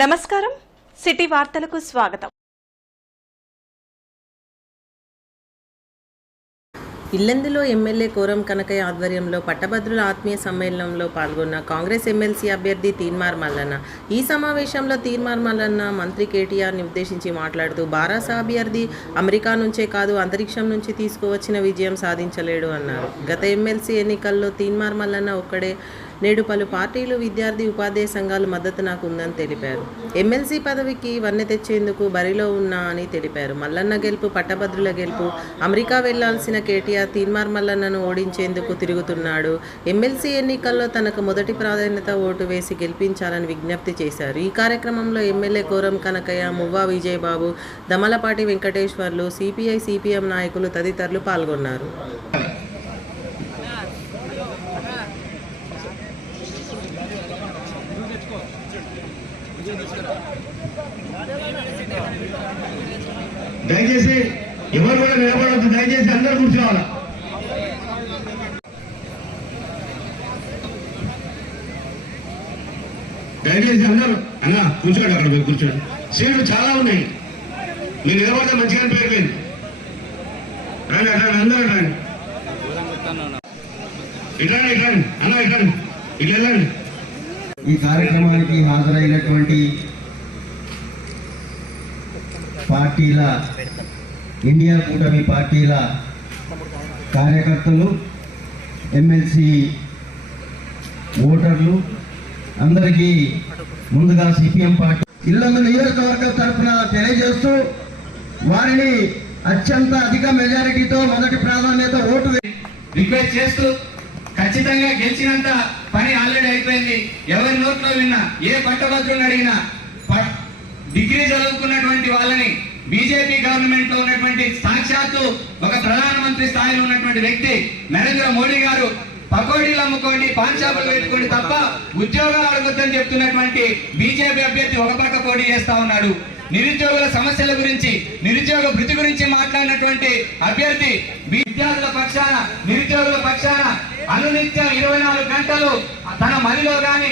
నమస్కారం. సిటీ వార్తలకు స్వాగతం. ఇల్లందులో ఎమ్మెల్యే కోరం కనకయ్య ఆధ్వర్యంలో పట్టభద్రుల ఆత్మీయ సమ్మేళనంలో పాల్గొన్న కాంగ్రెస్ ఎమ్మెల్సీ అభ్యర్థి తీన్మార్ మల్లన్న. ఈ సమావేశంలో తీన్మార్ మల్లన్న మంత్రి కేటీఆర్ని ఉద్దేశించి మాట్లాడుతూ బారాస అభ్యర్థి అమెరికా నుంచే కాదు అంతరిక్షం నుంచి తీసుకువచ్చిన విజయం సాధించలేడు అన్నారు. గత ఎమ్మెల్సీ ఎన్నికల్లో తీన్మార్ మల్లన్న ఒక్కడే నేడు పలు పార్టీలు విద్యార్థి ఉపాధ్యాయ సంఘాలు మద్దతు నాకు ఉందని తెలిపారు. ఎమ్మెల్సీ పదవికి వన్నె తెచ్చేందుకు బరిలో ఉన్నా అని తెలిపారు. మల్లన్న గెలుపు పట్టభద్రుల గెలుపు అమెరికా వెళ్ళాల్సిన కేటీఆర్ తీన్మార్ మల్లన్నను ఓడించేందుకు తిరుగుతున్నాడు. ఎమ్మెల్సీ ఎన్నికల్లో తనకు మొదటి ప్రాధాన్యత ఓటు వేసి గెలిపించాలని విజ్ఞప్తి చేశారు. ఈ కార్యక్రమంలో MLA Koram Kanakaiah Muvva Vijayababu Damalapati Venkateswarlu CPI CPM నాయకులు తదితరులు పాల్గొన్నారు. దయచేసి ఎవరు కూడా నిలబడవద్దు దయచేసి అందరు కూర్చోవాలి. దయచేసి అందరూ అన్న కూర్చోండి అక్కడ పోయి కూర్చోండి. సీట్లు చాలా ఉన్నాయి. మీరు నిలబడితే మంచిగా పేరుపోయింది. రండి అట్లా అందరూ రండి. ఇట్లా ఇట్లండి అన్న ఇట్లండి ఇట్లా వెళ్ళండి. ఈ కార్యక్రమానికి హాజరైనటువంటి పార్టీల ఇండియా కూటమి పార్టీల కార్యకర్తలు ఎమ్మెల్సీ ఓటర్లు అందరికీ ముందుగా సిపిఎం పార్టీ ఇల్లందు నియోజకవర్గం తరఫున తెలియజేస్తూ వారిని అత్యంత అధిక మెజారిటీతో మొదటి ప్రాధాన్యత ఓటు రిక్వెస్ట్ చేస్తూ ఖచ్చితంగా గెలిచినంత పని ఆల్రెడీ అయిపోయింది. ఎవరి నోట్లో విన్నా ఏ పట్టభద్రుని అడిగినా ప- డిగ్రీ చదువుకున్నటువంటి వాళ్ళని బీజేపీ గవర్నమెంట్లో ఉన్నటువంటి సాక్షాత్తు ఒక ప్రధానమంత్రి స్థాయిలో ఉన్నటువంటి వ్యక్తి నరేంద్ర మోడీ గారు పకోడీలు అమ్ముకోండి పాన్ షాపులు పెట్టుకోండి తప్ప ఉద్యోగాలు అడగొద్దని చెప్తున్నటువంటి బీజేపీ అభ్యర్థి ఒక పక్క పోటీ చేస్తా ఉన్నాడు. నిరుద్యోగుల సమస్యల గురించి నిరుద్యోగ భృతి గురించి మాట్లాడినటువంటి అభ్యర్థి విద్యార్థుల పక్షాన నిరుద్యోగుల పక్షాన అనునిత్యం ఇరవై నాలుగు గంటలు తన మనిలో గాని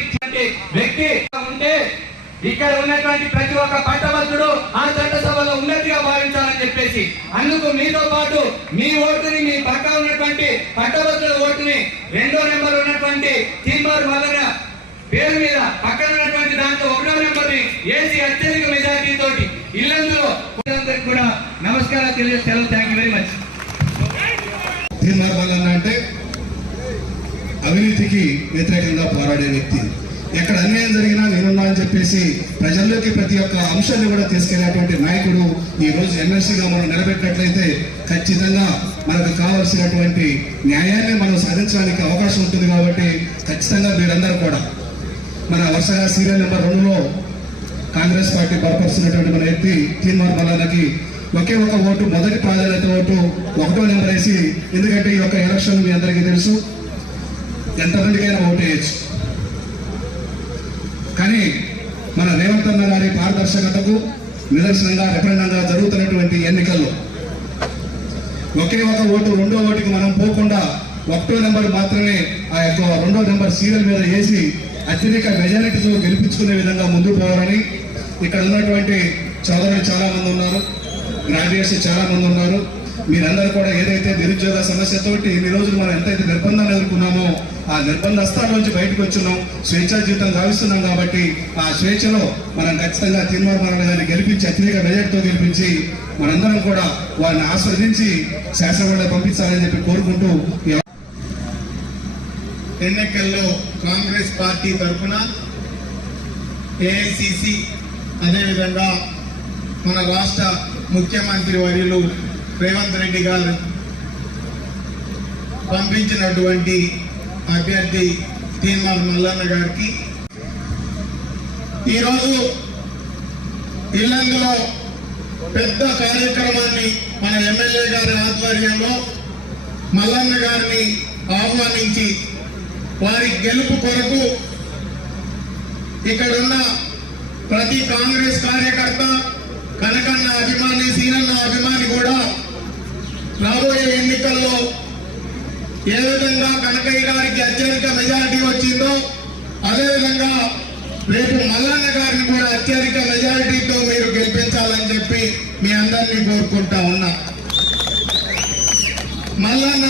వ్యక్తి ఉంటే ఇక్కడ ఉన్నటువంటి ప్రతి ఒక్క పట్టభద్రుడు ఆ చట్టసభలో ఉన్నతిగా భావించాలని చెప్పేసి అందుకు మీతో పాటు మీ ఓటుని మీ పక్క ఉన్నటువంటి పట్టభద్రుల ఓటుని రెండో నెంబర్ ఉన్నటువంటి తీన్మార్ మల్లన పేరు మీద పక్కన ఉన్నటువంటి దాంట్లో ఒకటో నెంబర్ని ఏసీ అత్యధిక మెజార్టీ తోటి ఇల్లందులో కూడా నమస్కారాలు తెలియజేస్తాను thank you very much Teenmaar Mallanna అంటే అవినీతికి వ్యతిరేకంగా పోరాడే వ్యక్తి. ఎక్కడ అన్యాయం జరిగినా నేనున్నా అని చెప్పేసి ప్రజల్లోకి ప్రతి ఒక్క అంశాన్ని కూడా తీసుకెళ్ళేటువంటి నాయకుడు ఈ రోజు ఎమ్మెల్సీగా మనం నిలబెట్టినట్లయితే ఖచ్చితంగా మనకు కావాల్సినటువంటి న్యాయాన్ని మనం సాధించడానికి అవకాశం ఉంటుంది కాబట్టి ఖచ్చితంగా మీరందరూ కూడా మన వరుసగా సీరియల్ నెంబర్ రెండులో కాంగ్రెస్ పార్టీ బలపరుస్తున్నటువంటి మన ఎత్తి తీన్మార్ బలానికి ఒకే ఒక ఓటు మొదటి ప్రాధాన్యత ఓటు ఒకటో నెంబర్ వేసి ఎందుకంటే ఈ యొక్క ఎలక్షన్ మీ అందరికీ తెలుసు. ఎంతమందికైనా ఓటు వేయచ్చు. కానీ మన రేవంత్ అన్న గారి పారదర్శకతకు నిదర్శనంగా రెఫరెండంగా జరుగుతున్నటువంటి ఎన్నికల్లో ఒకే ఒక ఓటు రెండో ఓటుకి మనం పోకుండా ఒకటో నెంబర్ మాత్రమే ఆ యొక్క రెండో నెంబర్ సీరియల్ మీద వేసి అత్యధిక మెజారిటీతో గెలిపించుకునే విధంగా ముందుకు పోవాలని ఇక్కడ ఉన్నటువంటి చౌదరులు చాలా మంది ఉన్నారు గ్రాడ్యుయేట్స్ చాలా మంది ఉన్నారు. మీరందరూ కూడా ఏదైతే నిరుద్యోగ సమస్యతోటి ఇన్ని రోజులు మనం ఎంతైతే నిర్బంధాలు ఎదుర్కొన్నామో ఆ నిర్బంధస్తాల నుంచి బయటకు వచ్చున్నాం స్వేచ్ఛా జీవితం గావిస్తున్నాం కాబట్టి ఆ స్వేచ్ఛలో మనం ఖచ్చితంగా తీర్మానం గారిని గెలిపించి అత్యధిక మెజార్టీతో గెలిపించి మనందరం కూడా వారిని ఆస్వాదించి శాసనమండలి పంపించాలని చెప్పి కోరుకుంటూ ఎన్నికల్లో కాంగ్రెస్ పార్టీ తరఫున ఏఐసిసి అదేవిధంగా మన రాష్ట్ర ముఖ్యమంత్రి వర్యులు రేవంత్ రెడ్డి గారు పంపించినటువంటి అభ్యర్థి తీన్మార్ మల్లన్న గారికి. ఈరోజు ఇల్లందులో పెద్ద కార్యక్రమాన్ని మన ఎమ్మెల్యే గారి ఆధ్వర్యంలో మల్లన్న గారిని ఆహ్వానించి వారి గెలుపు కొరకు ఇక్కడున్న ప్రతి కాంగ్రెస్ కార్యకర్త కనకన్న అభిమాని సీనన్న అభిమాని కూడా రాబోయే ఎన్నికల్లో ఏ విధంగా కనకయ్య గారికి అత్యధిక మెజారిటీ వచ్చిందో అదేవిధంగా రేపు మల్లన్న గారిని కూడా అత్యధిక మెజారిటీతో మీరు గెలిపించాలని చెప్పి మీ అందరినీ కోరుకుంటా ఉన్నా. మల్లన్న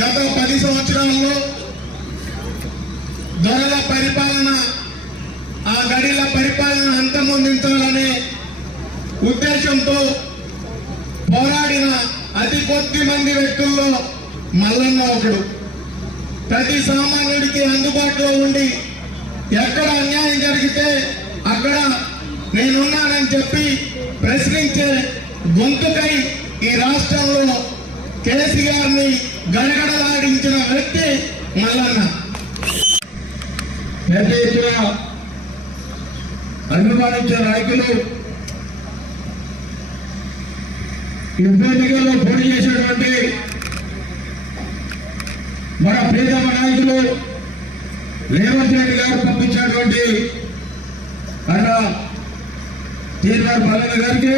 గత పది సంవత్సరాల్లో దొరల పరిపాలన ఆ గడిల పరిపాలన అంతమొందించాలనే ఉద్దేశంతో పోరాడిన అతి కొద్ది మంది వ్యక్తుల్లో మల్లన్న ఒకడు. ప్రతి సామాన్యుడికి అందుబాటులో ఉండి ఎక్కడ అన్యాయం జరిగితే అక్కడ నేనున్నానని చెప్పి ప్రశ్నించే గొంతుకై ఈ రాష్ట్రంలో కేసీఆర్ని గడగడలాడించిన వ్యక్తి మల్లన్న. పెద్ద ఎత్తున అభిమానించే నాయకులు ఈ ఎన్నికల్లో పోటీ చేసినటువంటి మన ప్రియతమ నాయకులు రేవంత్ రెడ్డి గారు పంపించినటువంటి అన్న తీర్మార్ బాలన్న గారికి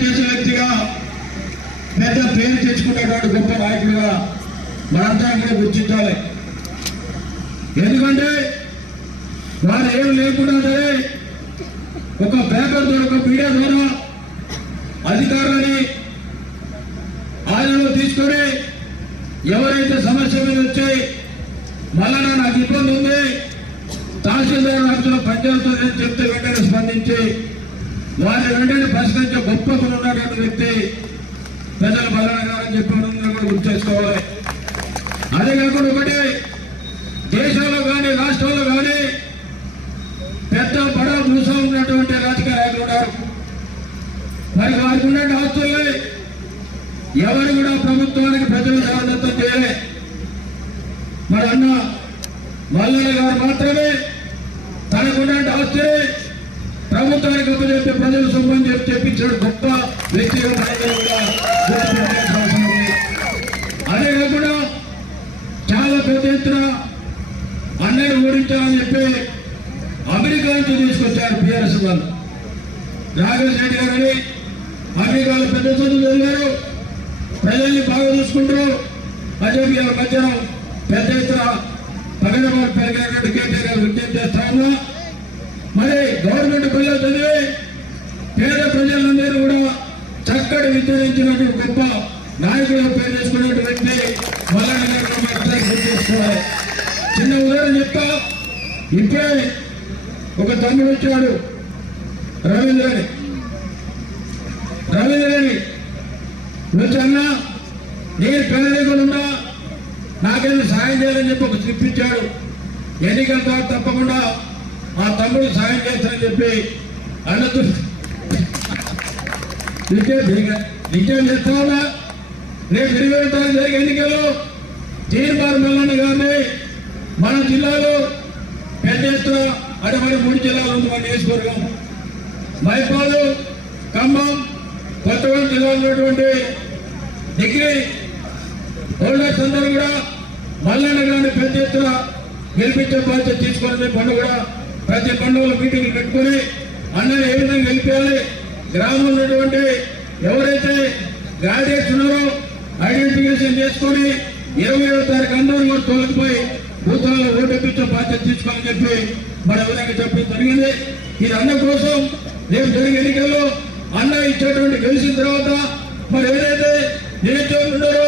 చేసిన వ్యక్తిగా పెద్ద పేరు తెచ్చుకున్నటువంటి గొప్ప నాయకుడిగా మనంతా కూడా గుర్తించాలి. ఎందుకంటే వారు ఏం లేకుండా సరే ఒక పేపర్ ద్వారా ఒక మీడియా ద్వారా అధికారులని ఆధీనంలో తీసుకొని ఎవరైతే సమస్య మీద వచ్చాయి మళ్ళా నాకు ఇబ్బంది ఉంది తహసీల్దార్ ఆఫీసులో పనిచేస్తుందని చెప్తే వెంటనే స్పందించి వారిని వెంటనే ప్రశ్నించే గొప్ప ఉన్నటువంటి వ్యక్తి పెద్దల బలనగారని చెప్పి కూడా గుర్తు చేసుకోవాలి. అదే కాకుండా ఒకటి దేశంలో కానీ రాష్ట్రంలో కానీ పెద్ద బడా మూస ఉన్నటువంటి రాజకీయ నాయకులు ఉన్నారు మరి వారికి ఆస్తుల్ని ఎవరు కూడా ప్రభుత్వానికి ప్రజలు జవాదత్తం చేయలే మరి అన్న మల్లయ్య గారు మాత్రమే తనకున్న ఆస్తిని ప్రభుత్వానికి అప్పచెప్పి ప్రజలు సొమ్మని చెప్పి చెప్పించాడు గొప్ప వ్యక్తిగా అదే కాకుండా చాలా పెద్ద ఎత్తున అన్నయ్య ఓడించాలని చెప్పి అమెరికా నుంచి తీసుకొచ్చారు బీఆర్ఎస్ వాళ్ళు. రాఘవేష్ రెడ్డి గారని అమెరికాలో పెద్ద చదువులు చదివారు. ప్రజల్ని బాగా చూసుకుంటారు అని చెప్పి ఆ పెద్ద ఎత్తున పగడవాడు పెరిగినటువంటి కేటీఆర్ గారు విజ్ఞప్తి చేస్తా ఉన్నా. మరి గవర్నమెంట్ పిల్లలు చదివి పేద ప్రజలందరూ కూడా చక్కటి విద్యనించినటువంటి గొప్ప నాయకులు పేరు చేసుకున్నటువంటి వ్యక్తి మల్లన్న గారు మాత్రమే గుర్తు చేసుకోవాలి. చిన్న ఉదాహరణ చెప్తా. ఇప్పుడే ఒక తమ్ముడు వచ్చాడు. రవీంద్రని. రవీంద్రని వచ్చి నేను పేదరికలు ఉన్నా నాకేదో సాయం చేయాలని చెప్పి ఒక స్లిప్ ఇచ్చాడు. ఎన్నికల తర్వాత తప్పకుండా ఆ తమ్ముడు సాయం చేస్తానని చెప్పి అన్నతో నిజం నిజం చేస్తావా రేపు ఇరవై తారీఖు జరిగే ఎన్నికలు తీర్మార్ మల్లన్న కానీ మన జిల్లాలో పెద్ద ఎత్తున అటువంటి మూడు జిల్లాలు ఉంది మన నియోజకవర్గం. మైపాడు ఖమ్మం కొత్తగూడెం జిల్లా ఉన్నటువంటి డిగ్రీ హోల్డర్స్ అందరూ కూడా మల్లన్న గారిని పెద్ద ఎత్తున గెలిపించే బాధ్యత తీసుకొని పండు కూడా ప్రతి పండుగల మీటింగ్ పెట్టుకుని అన్నని ఏ విధంగా గెలిపించాలి? గ్రామంలో ఉన్నటువంటి ఎవరైతే గ్రాడ్యుయేట్స్ ఉన్నారో ఐడెంటిఫికేషన్ చేసుకొని ఇరవై ఏడో తారీఖు అందరూ కూడా తొలగిపోయి బూతాల్లో ఓటెప్పించే బాధ్యత తీసుకోవాలని చెప్పి మరి విధంగా చెప్పడం జరిగింది. ఇది అన్న కోసం రేపు జరిగే ఎన్నికల్లో అన్న ఇచ్చేటువంటి గెలిచిన తర్వాత మరి ఏదైతే నిరుద్యోగులు ఉన్నారో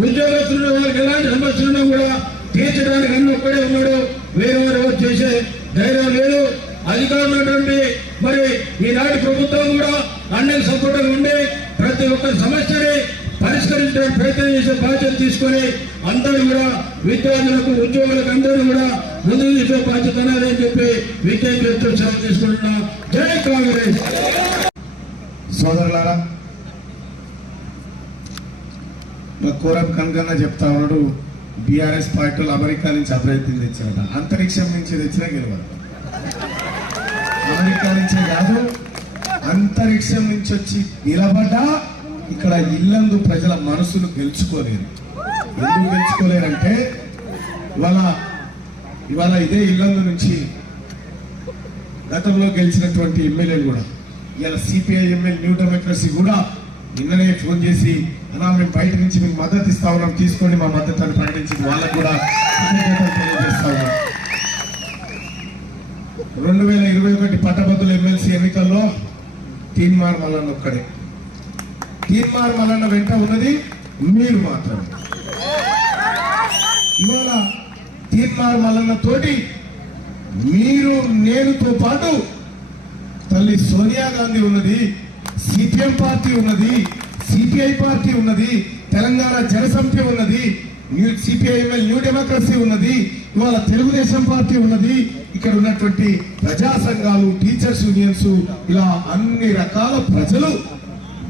ఉద్యోగస్తులు వాళ్ళకి ఎలాంటి సమస్యలు ఉన్నా కూడా తీర్చడానికి అన్న ఒక్కడే ఉన్నాడు. వేరే వారు ఎవరు చేసే ధైర్యం లేదు. అధికారులు ఉన్నటువంటి మరి ఈనాటి ప్రభుత్వం కూడా అన్నకు సపోర్ట్గా ఉండి ప్రతి ఒక్క సమస్యని పరిష్కరించడానికి ప్రయత్నం చేసే బాధ్యత తీసుకొని అందరూ కూడా విద్యార్థులకు ఉద్యోగులకు అందరూ కూడా ముందుకు తీసే బాధ్యత అని చెప్పి విద్యా తీసుకుంటున్నా. జై కాంగ్రెస్! సోదరులారా మా కోరం కనకన్న చెప్తా ఉన్నాడు బీఆర్ఎస్ పార్టీలు అమెరికా నుంచి అభివృద్ధి తెచ్చారట. అంతరిక్షం నుంచి తెచ్చినా గెలవాలి. అమెరికా నుంచే కాదు అంతరిక్షం నుంచి వచ్చి నిలబడ్డా ఇక్కడ ఇల్లందు ప్రజల మనసులు గెలుచుకోలేరు. ఎందుకు గెలుచుకోలేరంటే ఇవాళ ఇవాళ ఇదే ఇల్లందు నుంచి గతంలో గెలిచినటువంటి ఎమ్మెల్యేలు కూడా ఇలా సిపిఐ ఎమ్మెల్యే న్యూ డెమోక్రసీ కూడా నిన్ననే ఫోన్ చేసి అలా మేము బయట నుంచి మీకు మద్దతు ఇస్తా ఉన్నాం తీసుకోండి మా మద్దతు అని ప్రకటించింది. వాళ్ళకు కూడా కృతజ్ఞతలు తెలియజేస్తా ఉన్నాం. రెండు వేల ఇరవై ఒకటి పట్టభద్రుల ఎమ్మెల్సీ ఎన్నికల్లో తీన్మార్ మల్లన్న ఒక్కడే. తీన్మార్ మల్లన్న వెంట ఉన్నది మీరు మాత్రమే. ఇవాళ తీన్మార్ మల్లన్న తోటి మీరు నేనుతో పాటు తల్లి సోనియా గాంధీ ఉన్నది సిపిఎం పార్టీ ఉన్నది సిపిఐ పార్టీ ఉన్నది తెలంగాణ జనసంఖ్య ఉన్నది న్యూ సిపిఐఎంఎల్ న్యూ డెమోక్రసీ ఉన్నది ఇవాళ తెలుగుదేశం పార్టీ ఉన్నది. ఇక్కడ ఉన్నటువంటి ప్రజా సంఘాలు టీచర్స్ యూనియన్స్ ఇలా అన్ని రకాల ప్రజలు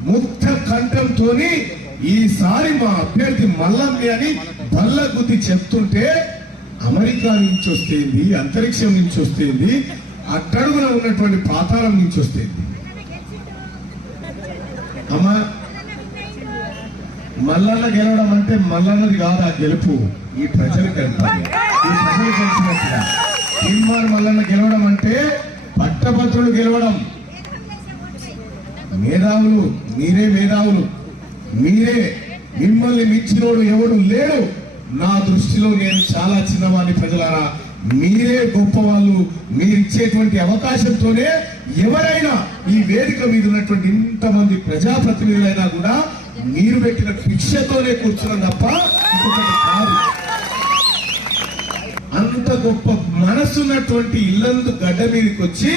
ముక్త కంఠంతోని ఈసారి మా అభ్యర్థి మల్లమ్మి అని బల్ల గుద్ది చెప్తుంటే అమెరికా నుంచి వస్తేంది అంతరిక్షం నుంచి వస్తేంది అట్టడుగున ఉన్నటువంటి పాతాళం నుంచి వస్తుంది అమ్మా మల్లన్న గెలవడం అంటే మల్లన్నది కాదు ఆ గెలుపు. ఈ ప్రజలు గెలపాలి ఈ ప్రజలు గెలిచినట్టుగా తీర్మార్ మల్లన్న గెలవడం అంటే పట్టభద్రులు గెలవడం. మేధావులు మీరే మేధావులు. మీరే మిమ్మల్ని మించినోడు ఎవడు లేడు. నా దృష్టిలో నేను చాలా చిన్నవాడిని ప్రజలారా. మీరే గొప్పవాళ్ళు మీరిచ్చేటువంటి అవకాశంతోనే ఎవరైనా ఈ వేదిక మీద ఉన్నటువంటి ఇంతమంది ప్రజాప్రతినిధులైనా కూడా మీరు పెట్టిన శిక్షతోనే కూర్చున్నాం తప్ప ఇంకొకటి కాదు. అంత గొప్ప మనసున్నటువంటి ఇల్లందు గడ్డ మీదకి వచ్చి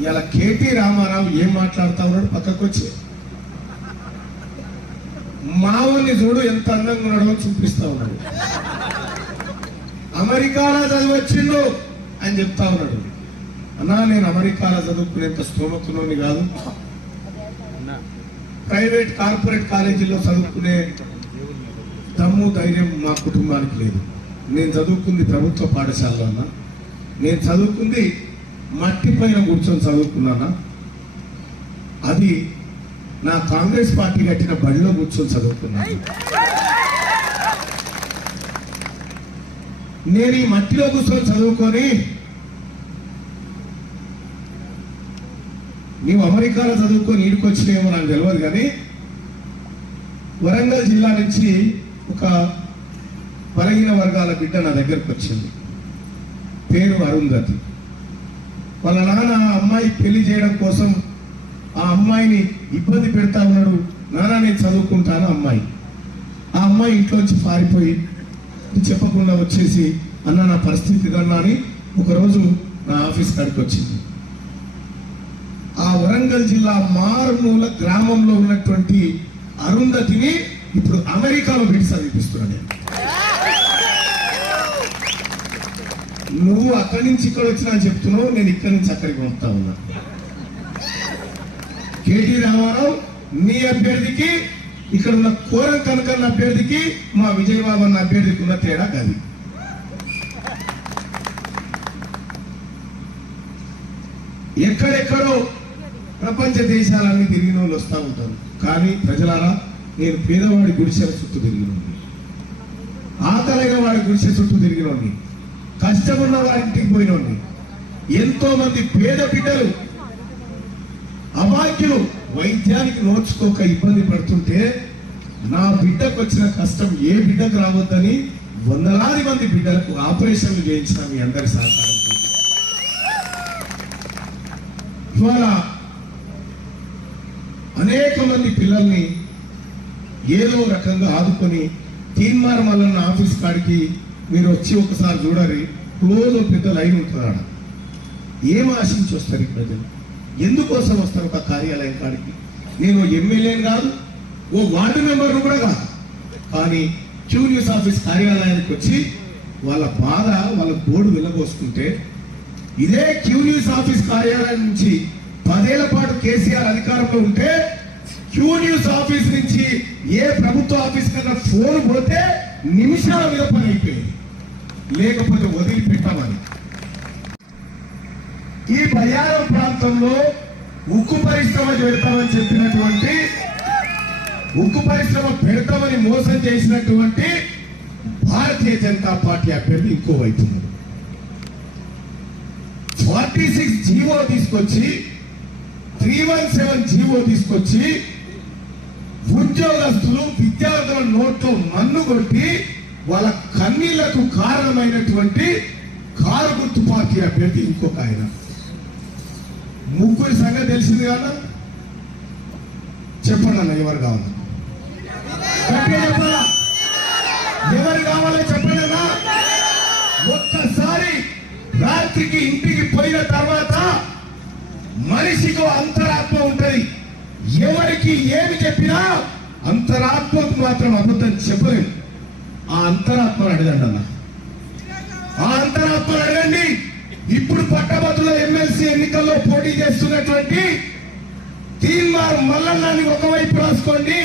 ఇలా కేటీ రామారావు ఏం మాట్లాడుతా ఉన్నాడు పక్కకు వచ్చి మావని చూడు ఎంత అందంగా ఉన్నాడో చూపిస్తా ఉన్నాడు. అమెరికాలో చదివచ్చిండు అని చెప్తా ఉన్నాడు. అన్నా నేను అమెరికాలో చదువుకునేంత స్తోమకులోని కాదు. ప్రైవేట్ కార్పొరేట్ కాలేజీలో చదువుకునే దమ్ము ధైర్యం మా కుటుంబానికి లేదు. నేను చదువుకుంది ప్రభుత్వ పాఠశాలలో అన్న. నేను చదువుకుంది మట్టి పైన కూర్చొని చదువుకున్నానా. అది నా కాంగ్రెస్ పార్టీ కట్టిన బడిలో కూర్చొని చదువుకున్నాను. నేను ఈ మట్టిలో కూర్చొని చదువుకొని నీవు అమెరికాలో చదువుకొని ఈడుకొచ్చినేమో నాకు తెలియదు కానీ వరంగల్ జిల్లా నుంచి ఒక బలహీన వర్గాల బిడ్డ నా దగ్గరకు వచ్చింది. పేరు అరుంధతి. వాళ్ళ నాన్న ఆ అమ్మాయి పెళ్ళి చేయడం కోసం ఆ అమ్మాయిని ఇబ్బంది పెడతా ఉన్నాడు. నాన్న నేను చదువుకుంటాను అమ్మాయి. ఆ అమ్మాయి ఇంట్లోంచి పారిపోయి చెప్పకుండా వచ్చేసి అన్న నా పరిస్థితి ఇదన్నా అని ఒకరోజు నా ఆఫీస్ కాడికి వచ్చింది. ఆ వరంగల్ జిల్లా మారుమూల గ్రామంలో ఉన్నటువంటి అరుంధతిని ఇప్పుడు అమెరికాలో పెట్టి చదివిపిస్తున్నాను నేను. నువ్వు అక్కడి నుంచి ఇక్కడ వచ్చినా చెప్తున్నావు నేను ఇక్కడి నుంచి అక్కడికి వస్తా ఉన్నా. కేటీ రామారావు నీ అభ్యర్థికి ఇక్కడ ఉన్న కోరం కనకన్న అభ్యర్థికి మా విజయబాబు అన్న అభ్యర్థికి ఉన్న తేడా కాదు. ఎక్కడెక్కడో ప్రపంచ దేశాలన్నీ తిరిగిన వాళ్ళు వస్తూ ఉంటారు. కానీ ప్రజలారా నేను పేదవాడి గుడిసెల చుట్టూ తిరిగిన ఆకలిగా వాడి గుడిసె చుట్టూ తిరిగినోడిని కష్టమున్న వారింటికి పోయినోడిని ఎంతో మంది పేద బిడ్డలు అభాగ్యులు. వైద్యానికి నోచుకోక ఇబ్బంది పడుతుంటే నా బిడ్డకు వచ్చిన కష్టం ఏ బిడ్డకు రావద్దని వందలాది మంది బిడ్డలకు ఆపరేషన్లు చేయించిన మీ అందరి సహకారం. ఇవాళ అనేక మంది పిల్లల్ని ఏదో రకంగా ఆదుకొని తీన్మార్ మల్లన్న ఆఫీస్ కాడికి మీరు వచ్చి ఒకసారి చూడాలి. క్లోజ్ పెద్ద లైన్ ఉంటుంది ఆడ ఏం ఆశించి వస్తారు ఈ ప్రజలు? ఎందుకోసం వస్తారు ఒక కార్యాలయం కాడికి? నేను ఎమ్మెల్యేని కాదు ఓ వార్డు మెంబర్ను కూడా కాదు. కానీ క్యూ న్యూస్ ఆఫీస్ కార్యాలయానికి వచ్చి వాళ్ళ బాధ వాళ్ళ బోర్డు వెళ్ళబోసుకుంటే ఇదే క్యూ న్యూస్ ఆఫీస్ కార్యాలయం నుంచి పదేళ్ళ పాటు కేసీఆర్ అధికారంలో ఉంటే క్యూ న్యూస్ ఆఫీస్ నుంచి ఏ ప్రభుత్వ ఆఫీస్ కన్నా ఫోన్ పోతే నిమిషాల మీద పని అయిపోయింది. లేకపోతే వదిలిపెట్టామని. ఈ బయ్యారం ప్రాంతంలో ఉక్కు పరిశ్రమ పెడతామని చెప్పినటువంటి ఉక్కు పరిశ్రమ పెడతామని మోసం చేసినటువంటి భారతీయ జనతా పార్టీ అభ్యర్థి ఇంకోవైపు ఫార్టీ సిక్స్ జీవో తీసుకొచ్చి త్రీ వన్ సెవెన్ జీవో తీసుకొచ్చి ఉద్యోగస్తులు విద్యార్థుల నోట్లో మన్ను కొట్టి వాళ్ళ కన్నీళ్ళకు కారణమైనటువంటి కారు గుర్తు పార్టీ అభ్యర్థి ఇంకొక ఆయన. ముగ్గురి సంగతి తెలిసింది కదా? చెప్పండి అన్న ఎవరు కావాలి? ఎవరు కావాలో చెప్పండి అన్న? ఒక్కసారి రాత్రికి ఇంటికి పోయిన తర్వాత మనిషికి అంతరాత్మ ఉంటుంది. ఎవరికి ఏమి చెప్పినా అంతరాత్మకు మాత్రం అబద్ధం చెప్పలేదు ఆ అంతరాత్మను అడగండి అన్న. ఆ అంతరాత్మను అడగండి. ఇప్పుడు పట్టభద్రుల ఎమ్మెల్సీ ఎన్నికల్లో పోటీ చేస్తున్నటువంటి తీన్మార్ మల్లన్నాని ఒకవైపు రాసుకోండి.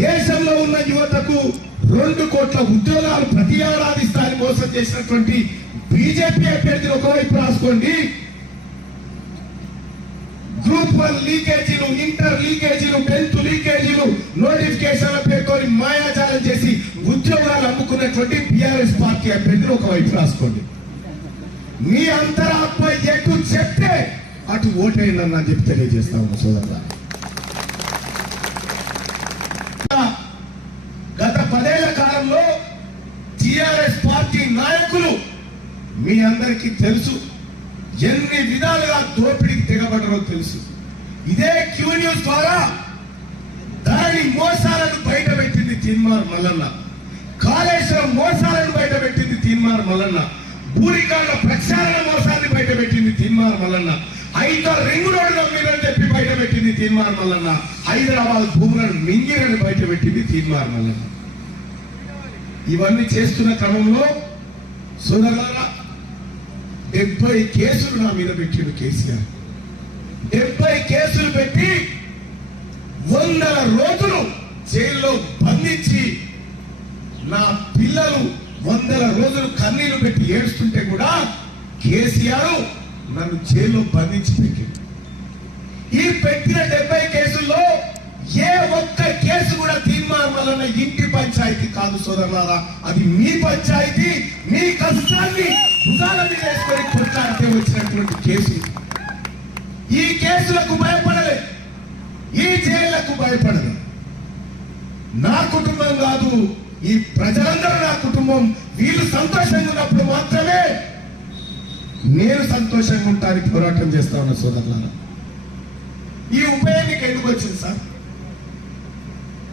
దేశంలో ఉన్న యువతకు రెండు కోట్ల ఉద్యోగాలు ప్రతి ఏడాది స్థాయి మోసం చేసినటువంటి బీజేపీ అభ్యర్థిని ఒకవైపు రాసుకోండి. ట్రూత్ఫుల్ లీకేజీలు ఇంటర్ లీకేజీలు టెన్త్ లీకేజీలు నోటిఫికేషన్ల పేరుతో మాయాజాలం చేసి ఉద్యోగాలు అమ్ముకున్నటువంటి బిఆర్ఎస్ పార్టీ అభ్యర్థిని ఒకవైపు రాసుకోండి. మీ అంతరాత్మ ఎటు చెప్తే అటు ఓటేయండి అని చెప్పి తెలియజేస్తా ఉన్నా గత పదేళ్ళ కాలంలో టిఆర్ఎస్ పార్టీ నాయకులు మీ అందరికీ తెలుసు. ఎన్ని విధాలుగా దోపిడీకి తెగబడరో తెలుసు. ఇదే క్యూ న్యూస్ ద్వారా దాని మోసాలను బయట పెట్టింది తీన్మార్ మల్లన్న. కాళేశ్వరం మోసాలను బయటపెట్టింది తీన్మార్ మల్లన్న. బూరికాళ్ళ ప్రక్షాళన మోసాన్ని బయట పెట్టింది తీన్మార్ మల్లన్న. ఐదో రింగు రోడ్డు మీరని చెప్పి బయట పెట్టింది తీన్మార్ మల్లన్న. హైదరాబాద్ భూములను మింగిరని బయటపెట్టింది తీన్మార్ మల్లన్న. ఇవన్నీ చేస్తున్న క్రమంలో సోదరులారా డెబ్బై కేసులు నా మీద పెట్టిండు కేసీఆర్. డెబ్బై కేసులు పెట్టి వందల రోజులు జైల్లో బంధించి నా పిల్లలు వందల రోజులు కన్నీరు పెట్టి ఏడుస్తుంటే కూడా కేసీఆర్ నన్ను జైల్లో బంధించి పెట్టింది ఈ పెట్టిన డెబ్బై కేసుల్లో ఏ ఒక్క కేసు కూడా తీర్మానం వలన ఇంటి పంచాయతీ కాదు సోదరులారా. అది మీ పంచాయతీ మీ కష్టాన్ని భుజాల మీద వేసుకొని కొట్లాడితే వచ్చినటువంటి కేసు. ఈ కేసులకు భయపడలే. ఈ జైళ్ళకు భయపడలే. నా కుటుంబం కాదు ఈ ప్రజలందరూ నా కుటుంబం. వీళ్ళు సంతోషంగా ఉన్నప్పుడు మాత్రమే నేను సంతోషంగా ఉంటానికి పోరాటం చేస్తా ఉన్నా సోదరులారా. ఈ ఉప ఎన్నిక ఎందుకు వచ్చింది సార్?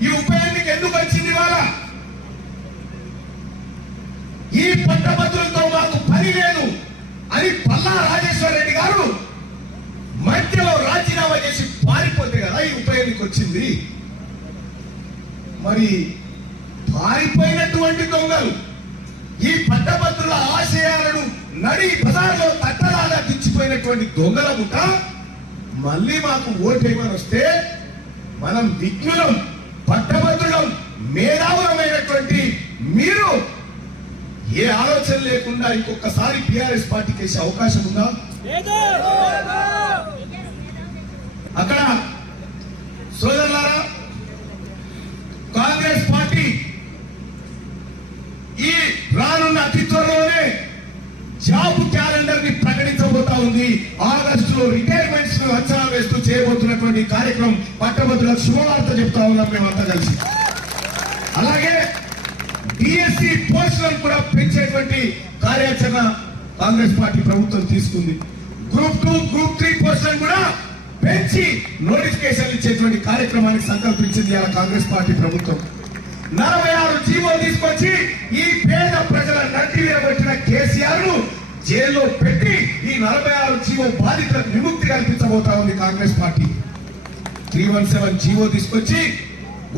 ఈ ఉప ఎన్నిక ఎందుకు వచ్చింది వాళ్ళ ఈ పట్టభద్రులతో మాకు పని అని పల్లా రాజేశ్వర రెడ్డి గారు. మధ్యలో రాజీనామా చేసి పారిపోతే కదా ఈ ఉప ఎన్నిక వచ్చింది. మరి పారిపోయినటువంటి దొంగలు ఈ పట్టభద్రుల ఆశయాలను నడి బజార్లో తట్టలాగా తెచ్చిపోయినటువంటి దొంగల ముఠ మళ్ళీ మాకు ఓటేమని వస్తే మనం విజ్ఞులం పట్టభద్రులం మేధావులమైనటువంటి మీరు ఏ ఆలోచన లేకుండా ఇంకొకసారి టిఆర్ఎస్ పార్టీకి వేసే అవకాశం ఉందా? అక్కడ సోదరులారా కాంగ్రెస్ పార్టీ ఈ రానున్న అతి త్వరలోనే జాబ్ క్యాలెండర్ని ప్రకటించబోతా ఉంది. ఆగస్టులో రిటైర్మెంట్స్ను అంచనా వేస్తూ చేయబోతున్నటువంటి కార్యక్రమం పట్టభద్రులకు శుభవార్త చెప్తా ఉన్నాం మేమంతా కలిసి. అలాగే డిఎస్సి పోస్టులను కూడా పెంచేటువంటి కార్యాచరణ కాంగ్రెస్ పార్టీ ప్రభుత్వం తీసుకుంది. గ్రూప్ టూ గ్రూప్ త్రీ పోస్టులను కూడా పెంచి నోటిఫికేషన్ ఇచ్చేటువంటి కార్యక్రమానికి సంకల్పించింది ఇలా కాంగ్రెస్ పార్టీ ప్రభుత్వం. నలభై ఆరు జీవో తీసుకొచ్చి ఈ పేద ప్రజల నటి విరగొట్టిన కేసీఆర్ను జైల్లో పెట్టి ఈ నలభై ఆరు జీవో బాధితులకు విముక్తి కల్పించబోతా ఉంది Congress party. Three one seven GO తీసుకొచ్చి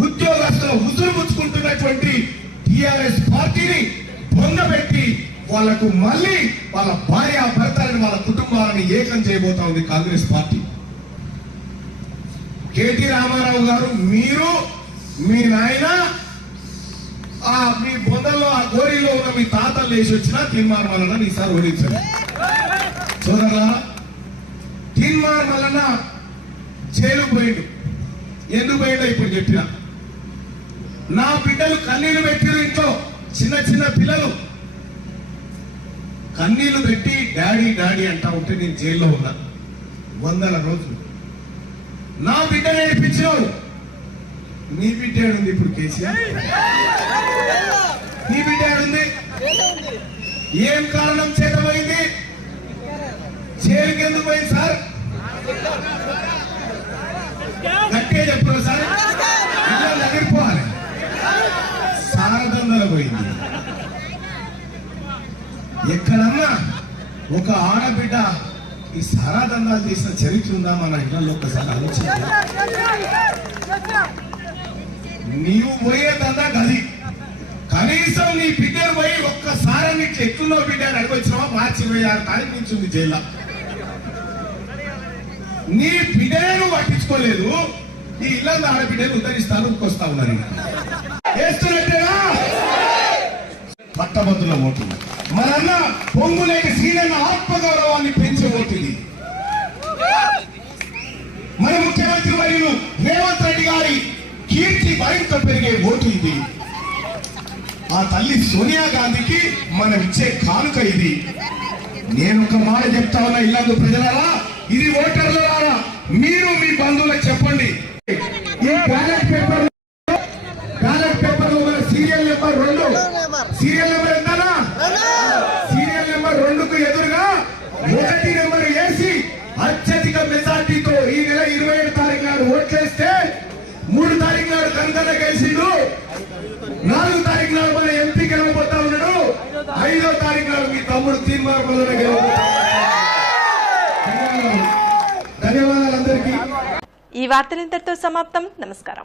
ఉద్యోగస్తులు ఉసురు పుచ్చుకుంటున్నటువంటి టిఆర్ఎస్ పార్టీని పొందబెట్టి వాళ్ళకు మళ్ళీ వాళ్ళ భార్య భర్తలను వాళ్ళ కుటుంబాలను ఏకం చేయబోతా ఉంది కాంగ్రెస్ పార్టీ. కేటీ రామారావు గారు మీరు మీ నాయన ఆ మీ బొందల్లో ఆ గోరీలో ఉన్న మీ తాతలు లేచి వచ్చిన తిన్మార్ వలన ఈసారి ఓడించండి. సోదరులా తీర్మానం వలన జైలు పోయిండు. ఎందుకు పోయిండో ఇప్పుడు చెప్పిన. నా బిడ్డలు కన్నీళ్ళు పెట్టిరు ఇంట్లో. చిన్న చిన్న పిల్లలు. కన్నీళ్ళు పెట్టి డాడీ డాడీ అంటా ఉంటే నేను జైల్లో ఉన్నా. వందల రోజులు. నా బిడ్డ నేర్పించినావు నీ బిడ్డ ఏడుంది ఇప్పుడు కేసీఆర్? నీ బిడ్డ ఏడుంది? ఏం కారణం చేతమైంది చేరికెందుకు జైలుకి ఎందుకు పోయింది సార్? ఎక్కడన్నా ఒక ఆడబిడ్డ ఈ సారాదందాలు తీసిన చరిత్ర ఉందా మన ఇళ్ళలో ఒకసారి ఆలోచించాలి నీవు పోయే దందా గది. కనీసం నీ బిడ్డను పోయి ఒక్కసారి నీకు ఎత్తుల్లో బిడ్డ నడిపొచ్చినావా మార్చి ఇరవై ఆరు తారీఖు నుంచి ఉంది జైల్లో. నీ బిడ్డను పట్టించుకోలేదు. ఈ ఇళ్ళ ఆడబిడ్డను ఉద్ధరిస్తాను ఉక్కొస్తా ఉన్నారు. వేస్తున్నట్టేనా పట్టభద్రుల ఓటు మరన్న పొంగులేని శ్రీరన్న ఆత్మగౌరవాన్ని పెంచే ఓటు ఇది మన ముఖ్యమంత్రి మరియు రేవంత్ రెడ్డి గారి కీర్తి మరింత పెరిగే ఓటు ఇది. ఆ తల్లి సోనియా గాంధీకి మనం ఇచ్చే కానుక ఇది. నేను ఒక మాట చెప్తా ఉన్నా ఇల్లందు ప్రజలారా ఇది ఓటర్లరా మీరు మీ బంధువులకు చెప్పండి. ఈ ballot paper ballot paper serial number రెండు. సీరియల్ నెంబర్ తమ్ముడు తీర్మానం ధన్యవాదాలు. అందరికీ. ఈ వార్తలు ఇంతటితో సమాప్తం. నమస్కారం.